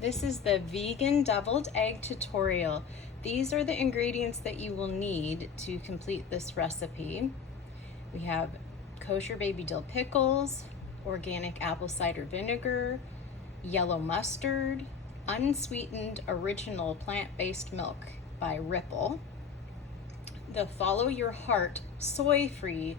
This is the vegan deviled egg tutorial. These are the ingredients that you will need to complete this recipe. We have kosher baby dill pickles, organic apple cider vinegar, yellow mustard, unsweetened original plant-based milk by Ripple, the Follow Your Heart soy-free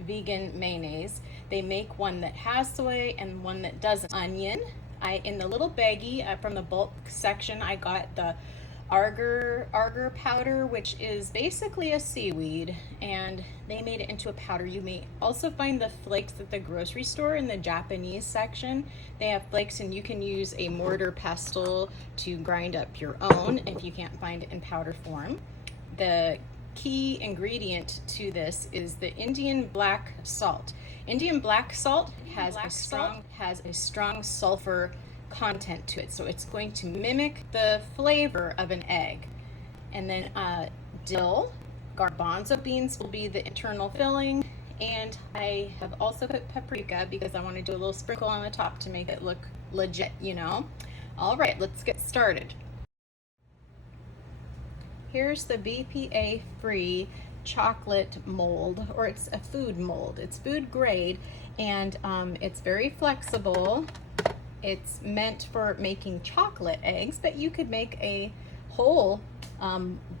vegan mayonnaise. They make one that has soy and one that doesn't. Onion. In the little baggie from the bulk section, I got the agar powder, which is basically a seaweed, and they made it into a powder. You may also find the flakes at the grocery store in the Japanese section. They have flakes, and you can use a mortar pestle to grind up your own if you can't find it in powder form. The key ingredient to this is the Indian black salt. Indian black salt has a strong sulfur content to it, so it's going to mimic the flavor of an egg. And then dill, garbanzo beans will be the internal filling, and I have also put paprika because I want to do a little sprinkle on the top to make it look legit, you know. All right, let's get started. Here's the BPA-free chocolate mold, or it's a food mold. It's food grade, and it's very flexible. It's meant for making chocolate eggs, but you could make a whole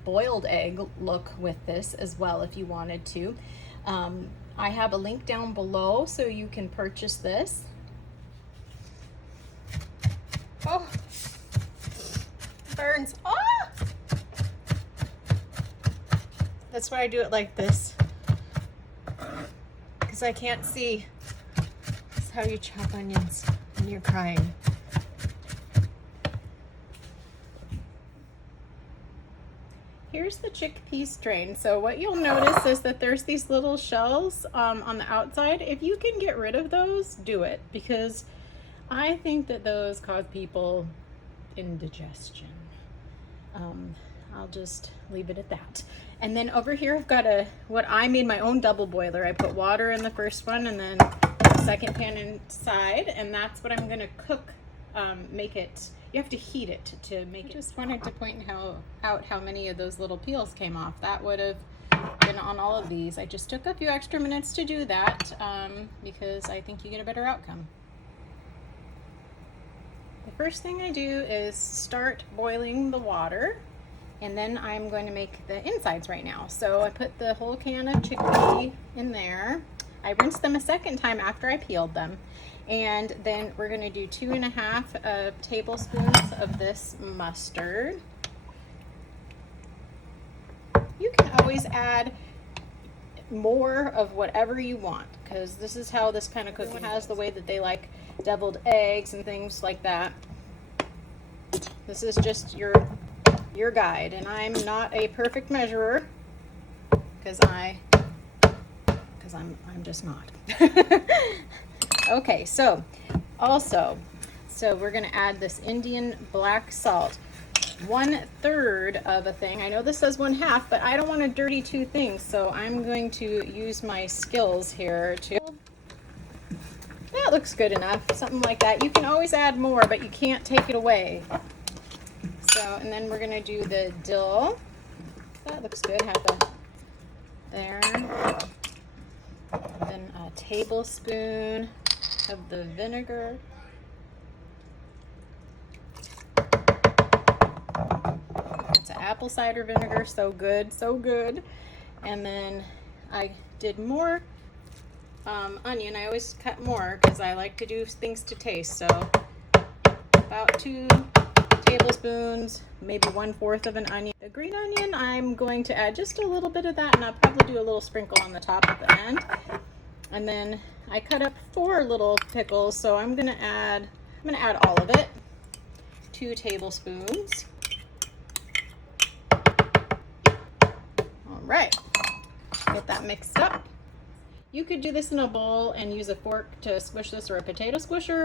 boiled egg look with this as well if you wanted to. I have a link down below so you can purchase this. Oh, burns. Ah! That's why I do it like this, because I can't see. That's how you chop onions when you're crying. Here's the chickpea strain. So what you'll notice is that there's these little shells on the outside. If you can get rid of those, do it, because I think that those cause people indigestion. I'll just leave it at that. And then over here I've got what I made my own double boiler. I put water in the first one and then the second pan inside, and that's what I'm gonna cook, make it. You have to heat it to make it. I just wanted to point out how many of those little peels came off. That would have been on all of these. I just took a few extra minutes to do that because I think you get a better outcome. The first thing I do is start boiling the water, and then I'm going to make the insides right now. So I put the whole can of chickpea in there. I rinsed them a second time after I peeled them. And then we're going to do 2.5 tablespoons of this mustard. You can always add more of whatever you want, because this is how this kind of cooking has the way that they like deviled eggs and things like that. This is just your guide, and I'm not a perfect measurer because I'm just not. Okay, so we're gonna add this Indian black salt, 1/3 of a thing. I know this says 1/2, but I don't want to dirty two things, so I'm going to use my skills here to. That looks good enough, something like that. You can always add more, but you can't take it away. So, and then we're gonna do the dill. That looks good. Have that there. Then a tablespoon of the vinegar. It's apple cider vinegar, so good, so good. And then I did more onion. I always cut more because I like to do things to taste. So about 2 tablespoons, maybe 1/4 of an onion. The green onion, I'm going to add just a little bit of that, and I'll probably do a little sprinkle on the top at the end. And then I cut up 4 little pickles, so I'm gonna add all of it. 2 tablespoons. All right, get that mixed up. You could do this in a bowl and use a fork to squish this, or a potato squisher,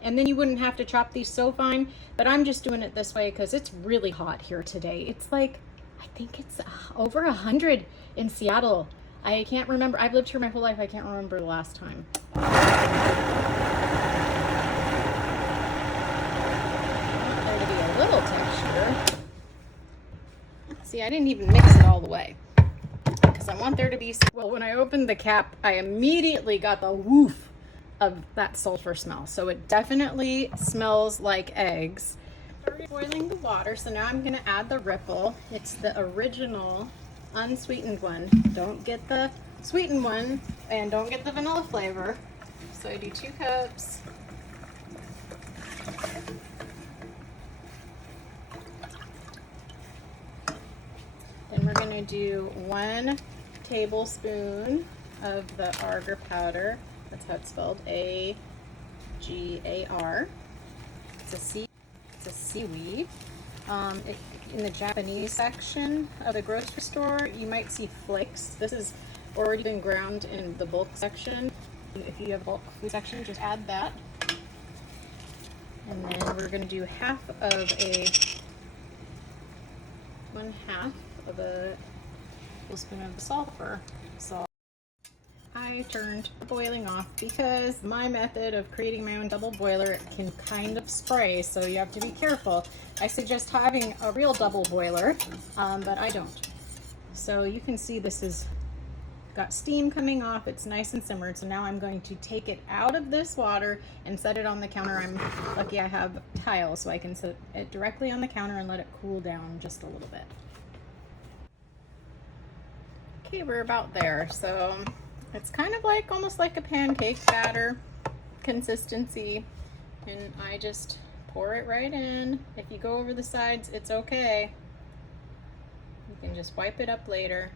and then you wouldn't have to chop these so fine, but I'm just doing it this way because it's really hot here today. It's like, I think it's over 100 in Seattle. I can't remember. I've lived here my whole life. I can't remember the last time. here. See, I didn't even mix it all the way because I want there to be, well, when I opened the cap, I immediately got the woof of that sulfur smell. So it definitely smells like eggs. Started boiling the water, so now I'm gonna add the ripple. It's the original unsweetened one. Don't get the sweetened one and don't get the vanilla flavor. So I do 2 cups. Then we're gonna do 1 tablespoon of the agar powder. That's how it's spelled, A-G-A-R. It's a seaweed. In the Japanese section of the grocery store, you might see flakes. This has already been ground in the bulk section. If you have bulk food section, just add that. And then we're going to do 1/2 of a tablespoon of the sulfur. So I turned boiling off because my method of creating my own double boiler can kind of spray, so you have to be careful. I suggest having a real double boiler, but I don't. So you can see this has got steam coming off. It's nice and simmered. So now I'm going to take it out of this water and set it on the counter. I'm lucky I have tile, so I can set it directly on the counter and let it cool down just a little bit. Okay, we're about there. So it's kind of like almost like a pancake batter consistency, and I just pour it right in. If you go over the sides, it's okay. You can just wipe it up later.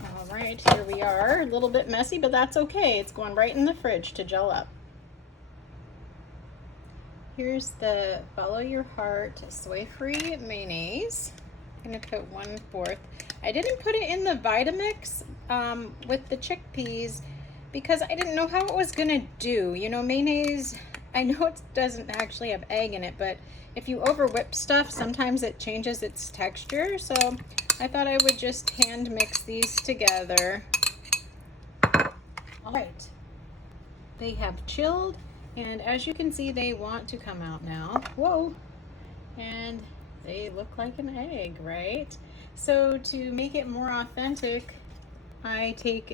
All right, here we are. A little bit messy, but that's okay. It's going right in the fridge to gel up. Here's the Follow Your Heart soy-free mayonnaise. I'm gonna put 1/4. I didn't put it in the Vitamix with the chickpeas because I didn't know how it was gonna do. You know, mayonnaise, I know it doesn't actually have egg in it, but if you over whip stuff, sometimes it changes its texture. So I thought I would just hand mix these together. All right, they have chilled, and as you can see, they want to come out now. Whoa, and they look like an egg, right? So to make it more authentic, I take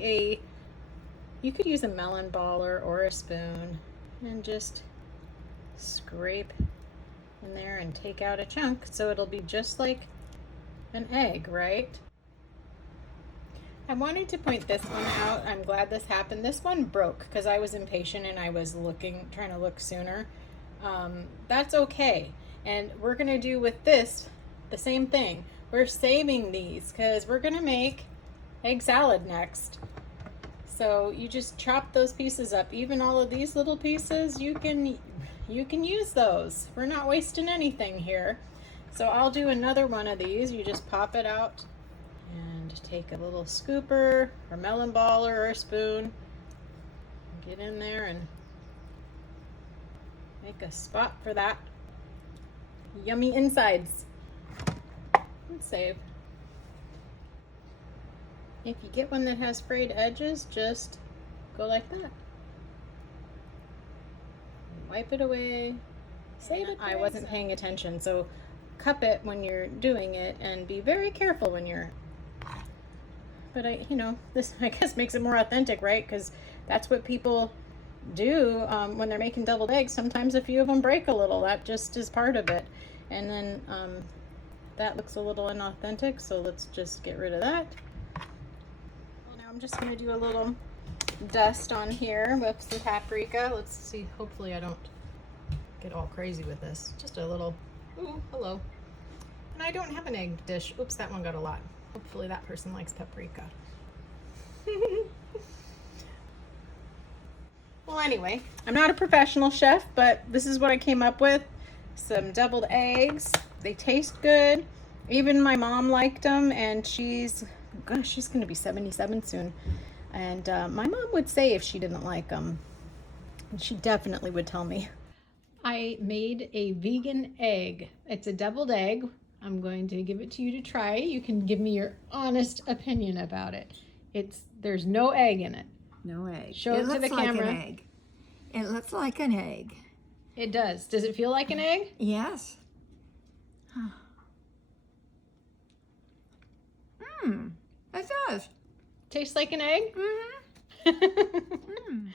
you could use a melon baller or a spoon and just scrape in there and take out a chunk so it'll be just like an egg, right? I wanted to point this one out. I'm glad this happened. This one broke because I was impatient and I was trying to look sooner. That's okay. And we're gonna do with this the same thing. We're saving these because we're gonna make egg salad next. So you just chop those pieces up. Even all of these little pieces, you can use those. We're not wasting anything here. So I'll do another one of these. You just pop it out and take a little scooper or melon baller or a spoon. Get in there and make a spot for that. Yummy insides. And save. If you get one that has frayed edges, just go like that. Wipe it away. Save it. I wasn't paying attention, so cup it when you're doing it and be very careful when you're, but this I guess makes it more authentic, right? Because that's what people do when they're making deviled eggs. Sometimes a few of them break a little. That just is part of it. And then that looks a little inauthentic, so let's just get rid of that. Well, now I'm just going to do a little dust on here with some paprika. Let's see, hopefully I don't get all crazy with this. Just a little, ooh, hello. And I don't have an egg dish. Oops, that one got a lot. Hopefully that person likes paprika. Well, anyway, I'm not a professional chef, but this is what I came up with. Some deviled eggs. They taste good. Even my mom liked them, and she's going to be 77 soon. And my mom would say if she didn't like them, and she definitely would tell me. I made a vegan egg. It's a deviled egg I'm going to give it to you to try. You can give me your honest opinion about it. There's no egg in it. No egg. Show it to the camera. An egg. It looks like an egg. It does. Does it feel like an egg? Yes. It does. Tastes like an egg? Mm-hmm.